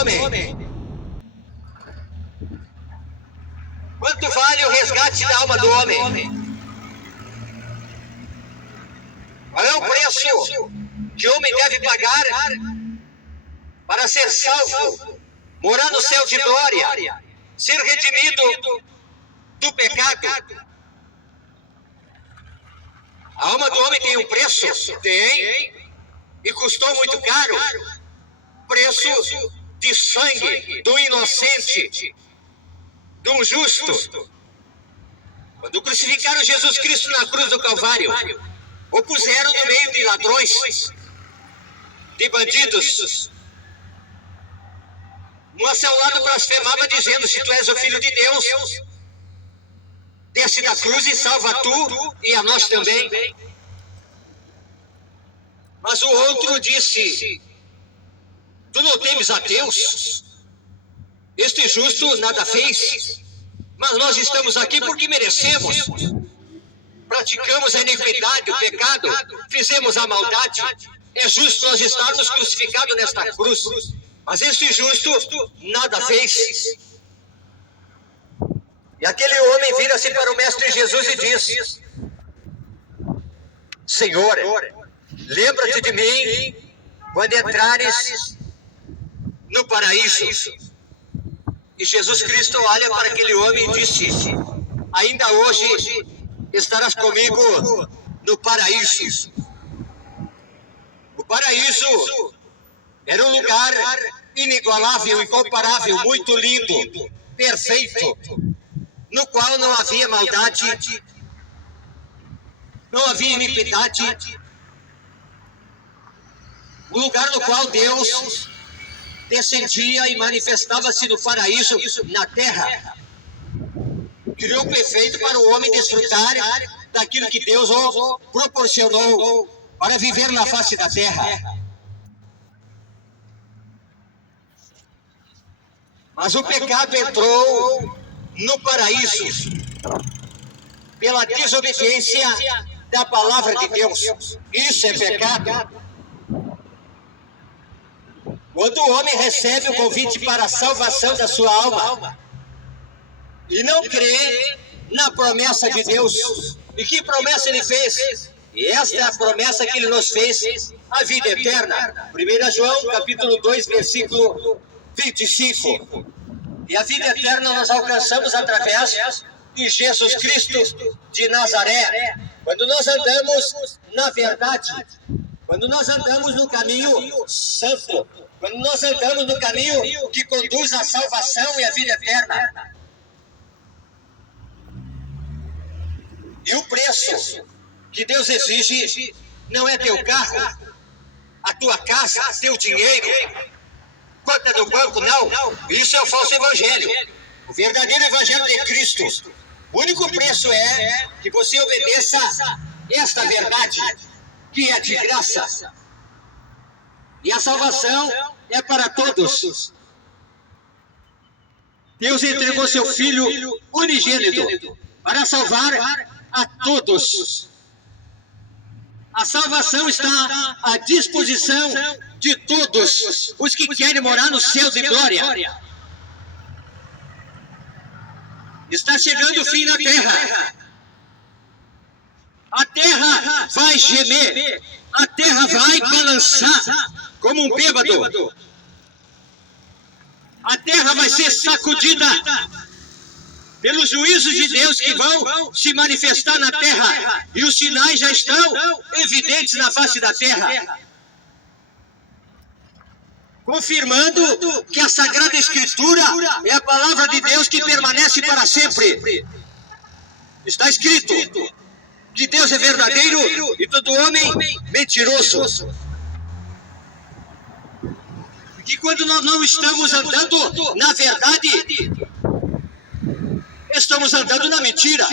homem. Quanto vale o resgate da alma do homem? Qual é o preço que o homem deve pagar para ser salvo, morar no céu de glória, ser redimido do pecado? A alma do homem tem um preço? Tem. E custou muito caro. Preço de sangue do inocente, do justo. Quando crucificaram Jesus Cristo na cruz do Calvário, o puseram no meio de ladrões, de bandidos. Um a seu lado blasfemava dizendo: se tu és o Filho de Deus, desce da cruz e salva tu e a nós também. Mas o outro disse: tu não temes a Deus? Este justo nada fez, mas nós estamos aqui porque merecemos. Praticamos a iniquidade, o pecado, fizemos a maldade. É justo nós estarmos crucificados nesta cruz, mas este justo nada fez. E aquele homem vira-se para o Mestre Jesus e diz: Senhor, lembra-te de mim quando entrares no paraíso. E Jesus Cristo olha para aquele homem e disse: ainda hoje estarás comigo no paraíso. O paraíso era um lugar inigualável, incomparável, muito lindo, perfeito, no qual não havia maldade, não havia iniquidade. O lugar no qual Deus descendia e manifestava-se no paraíso na terra. Criou perfeito para o homem desfrutar daquilo que Deus o proporcionou para viver na face da terra. Mas o pecado entrou no paraíso pela desobediência da palavra de Deus. Isso é pecado. Quando o homem recebe o convite para a salvação da sua alma e não crê na promessa de Deus, e que promessa ele fez? E esta é a promessa que ele nos fez, a vida eterna. 1 João capítulo 2, versículo 25. E a vida eterna nós alcançamos através de Jesus Cristo de Nazaré. Quando nós andamos na verdade, quando nós andamos no caminho santo, quando nós andamos no caminho que conduz à salvação e à vida eterna. E o preço que Deus exige não é teu carro, a tua casa, teu dinheiro, conta no banco, não. Isso é o falso evangelho. O verdadeiro evangelho de Cristo. O único preço é que você obedeça esta verdade, que é de graça. E a salvação é para todos. Deus entregou seu Filho unigênito para salvar a todos. A salvação está à disposição de todos os que querem morar no céu de glória. Está chegando o fim na terra. A terra vai gemer. A terra vai balançar como um bêbado. A terra vai ser sacudida pelos juízos de Deus que vão se manifestar na terra. E os sinais já estão evidentes na face da terra, confirmando que a Sagrada Escritura é a palavra de Deus que permanece para sempre. Está escrito que Deus é verdadeiro e todo homem mentiroso. E quando nós não estamos andando na verdade, estamos andando na mentira.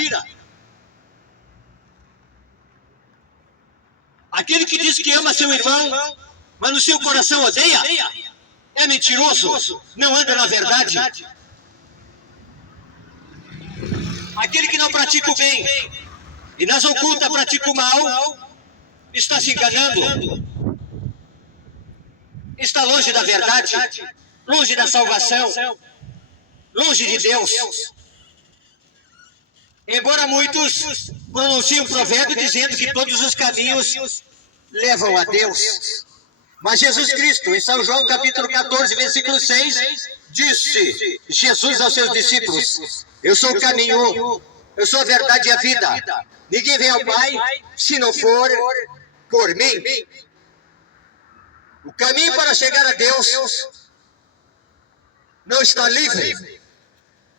Aquele que diz que ama seu irmão, mas no seu coração odeia, é mentiroso, não anda na verdade. Aquele que não pratica o bem e nas ocultas pratica o mal, está se enganando, está longe da verdade. longe da salvação, longe de Deus. Embora muitos pronunciem um provérbio dizendo que todos os caminhos levam a Deus. Mas Jesus Cristo, em São João capítulo 14, versículo 6, disse Jesus aos seus discípulos: eu sou o caminho, eu sou a verdade e a vida. Ninguém vem ao Pai se não for por mim. O caminho para chegar a Deus não está livre.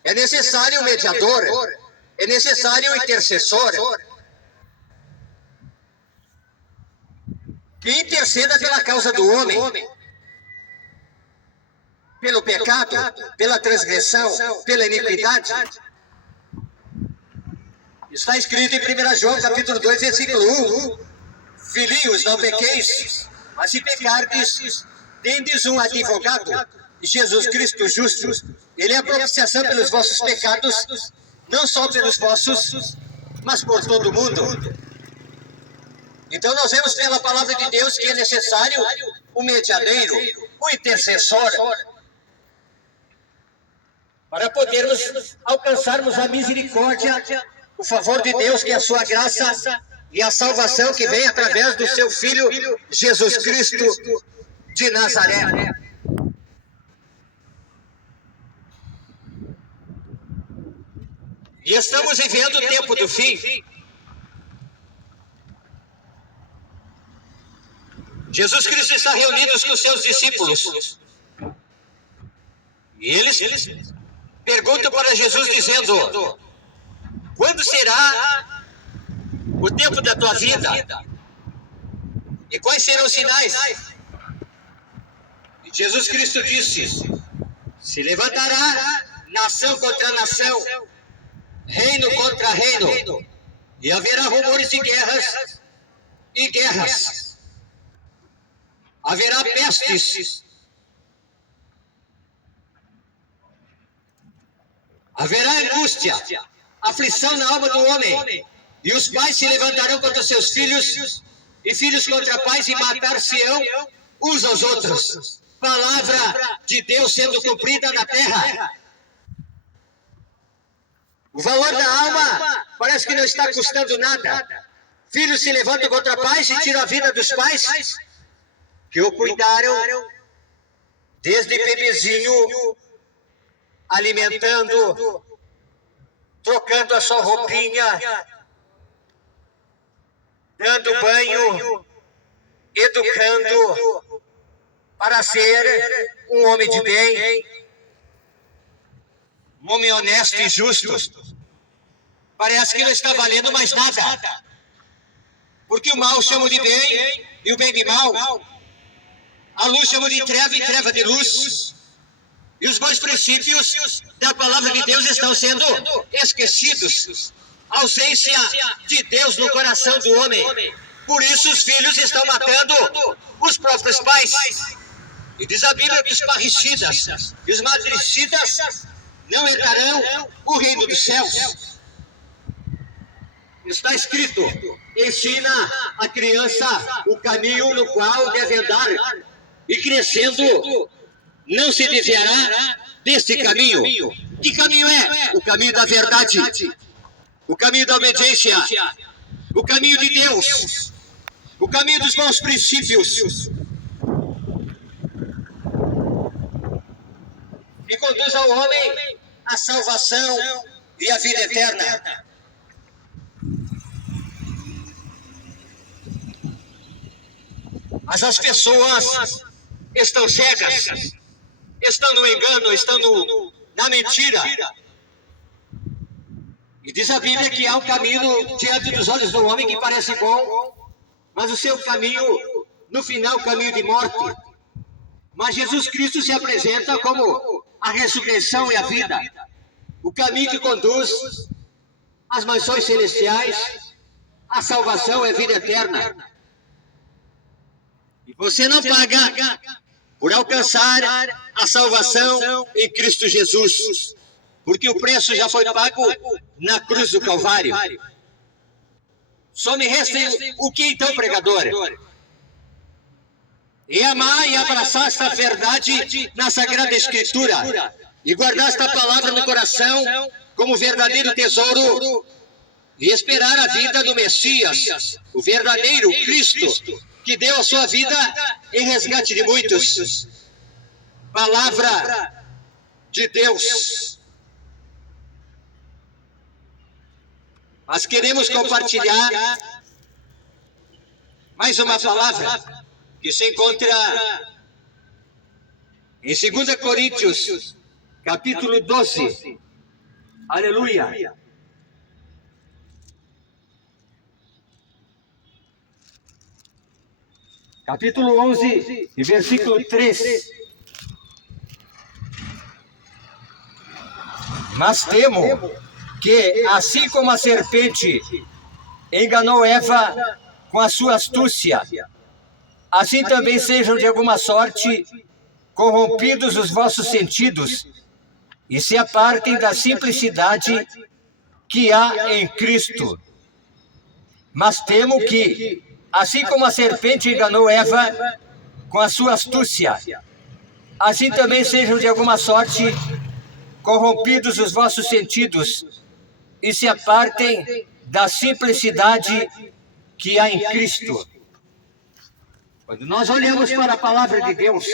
É necessário um mediador, é necessário um intercessor que interceda pela causa do homem, pelo pecado, pela transgressão, pela iniquidade. Está escrito em 1 João capítulo 2, versículo 1: filhinhos, não pequeis, mas se pecardes, tendes um advogado, Jesus Cristo justo. Ele é a propiciação pelos vossos pecados, não só pelos vossos, mas por todo mundo. Então nós vemos pela palavra de Deus que é necessário um medianeiro, um intercessor, para podermos alcançarmos a misericórdia, o favor de Deus, que é a sua graça e a salvação que vem através do seu Filho Jesus Cristo de Nazaré. E estamos vivendo o tempo do fim. Jesus Cristo está reunido com os seus discípulos. E eles perguntam para Jesus dizendo: quando será o tempo da tua vida? E quais serão os sinais? E Jesus Cristo disse: se levantará nação contra nação, reino contra reino, e haverá rumores de guerras e guerras. Haverá pestes, haverá angústia, aflição na alma do homem, e os pais se levantarão contra seus filhos, e filhos contra pais, e matar-se-ão uns aos outros. Palavra de Deus sendo cumprida na terra. O valor da alma parece que não está custando nada. Filhos se levantam contra pais e tiram a vida dos pais que o cuidaram desde bebezinho, alimentando, trocando a sua roupinha, dando banho, educando para ser um homem de bem, um homem honesto e justo. Parece que não está valendo mais nada, porque o mal chama de bem e o bem de mal. A luz chama de treva e treva de luz. E os bons princípios da palavra de Deus estão sendo esquecidos. A ausência de Deus no coração do homem. Por isso os filhos estão matando os próprios pais. E diz a Bíblia que os parricidas e os matricidas não entrarão o reino dos céus. Está escrito: ensina a criança o caminho no qual deve andar, e crescendo não se desviará deste caminho. Que caminho é? O caminho da verdade, o caminho da obediência, o caminho de Deus, o caminho dos bons princípios, que conduz ao homem a salvação e a vida eterna. Mas as pessoas estão cegas, estão no engano, estão na mentira. E diz a Bíblia que há um caminho diante dos olhos do homem que parece bom, mas o seu caminho, no final, o caminho de morte. Mas Jesus Cristo se apresenta como a ressurreição e a vida, o caminho que conduz às mansões celestiais, à salvação e à vida eterna. E você não paga por alcançar a salvação em Cristo Jesus, porque o preço já foi pago na cruz do Calvário. Só me resta o que então, pregador? e amar e abraçar esta verdade na Sagrada Escritura, e guardar esta palavra no coração como verdadeiro tesouro, e esperar a vida do Messias, o verdadeiro Cristo, que deu a sua vida em resgate de muitos. Palavra de Deus. Mas queremos compartilhar mais uma palavra que se encontra em 2 Coríntios, capítulo 12. Aleluia. Capítulo 11 e versículo 3. Mas temo que, assim como a serpente enganou Eva com a sua astúcia, assim também sejam de alguma sorte corrompidos os vossos sentidos e se apartem da simplicidade que há em Cristo. Mas temo que, assim como a serpente enganou Eva com a sua astúcia, assim também sejam de alguma sorte corrompidos os vossos sentidos e se apartem da simplicidade que há em Cristo. Quando nós olhamos para a palavra de Deus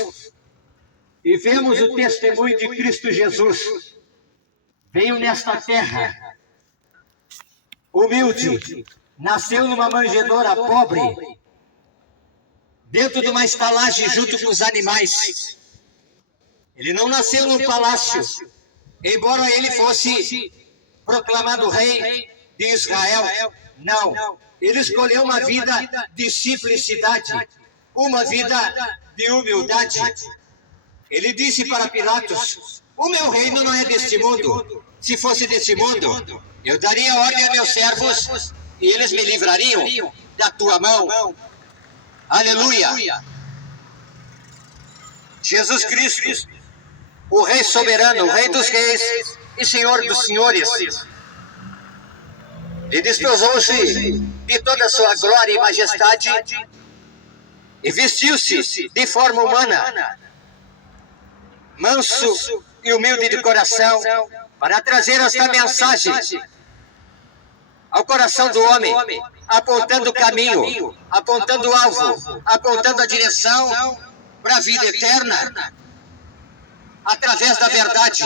e vemos o testemunho de Cristo Jesus, veio nesta terra, humilde, nasceu numa manjedoura pobre, dentro de uma estalagem junto com os animais. Ele não nasceu num palácio, embora ele fosse proclamado rei de Israel. Não, ele escolheu uma vida de simplicidade, uma vida de humildade. Ele disse para Pilatos: o meu reino não é deste mundo. Se fosse deste mundo, eu daria ordem a meus servos e eles me livrariam da tua mão. Aleluia. Jesus Cristo, o Rei soberano, o Rei dos reis e Senhor dos senhores, e despojou-se de toda a sua glória e majestade e vestiu-se de forma humana, manso e humilde de coração, para trazer esta mensagem ao coração do homem, apontando o caminho, apontando o alvo, apontando a direção para a vida eterna, através da verdade.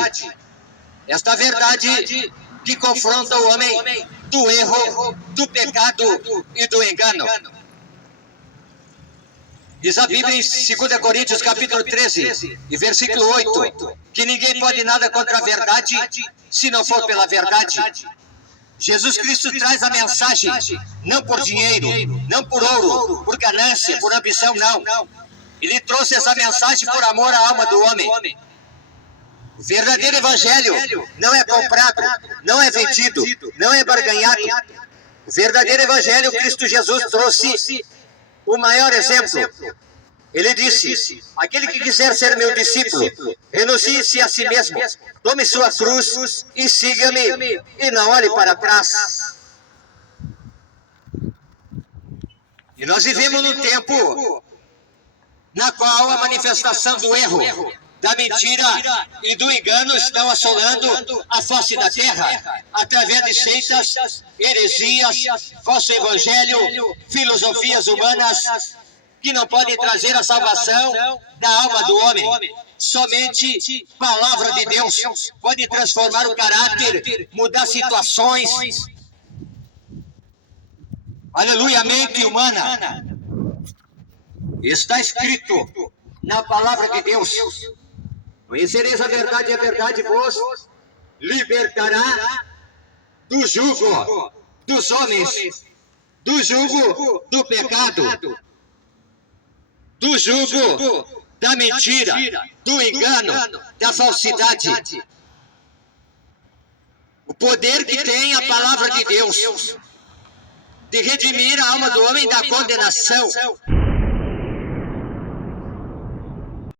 Esta verdade que confronta o homem do erro, do pecado e do engano. Diz a Bíblia em 2 Coríntios capítulo 13 e versículo 8, que ninguém pode nada contra a verdade se não for pela verdade. Jesus Cristo traz a mensagem não por dinheiro, não por ouro, por ganância, por ambição, não. Ele trouxe essa mensagem por amor à alma do homem. O verdadeiro evangelho não é comprado, não é vendido, não é barganhado. O verdadeiro evangelho, Cristo Jesus trouxe o maior exemplo. Ele disse: aquele que quiser ser meu discípulo, renuncie-se a si mesmo, tome sua cruz e siga-me, e não olhe para trás. E nós vivemos num tempo na qual a manifestação do erro, da mentira e do engano estão assolando a face da terra, através de seitas, heresias, falso evangelho, filosofias humanas, que não podem trazer a salvação da alma do homem. Somente palavra de Deus pode transformar o caráter, mudar situações. Aleluia, a mente humana. Está escrito na palavra de Deus: conhecereis a verdade e a verdade vos libertará do jugo dos homens, do jugo do pecado, do jugo da mentira, do engano, da falsidade. O poder que tem a palavra de Deus de redimir a alma do homem da condenação,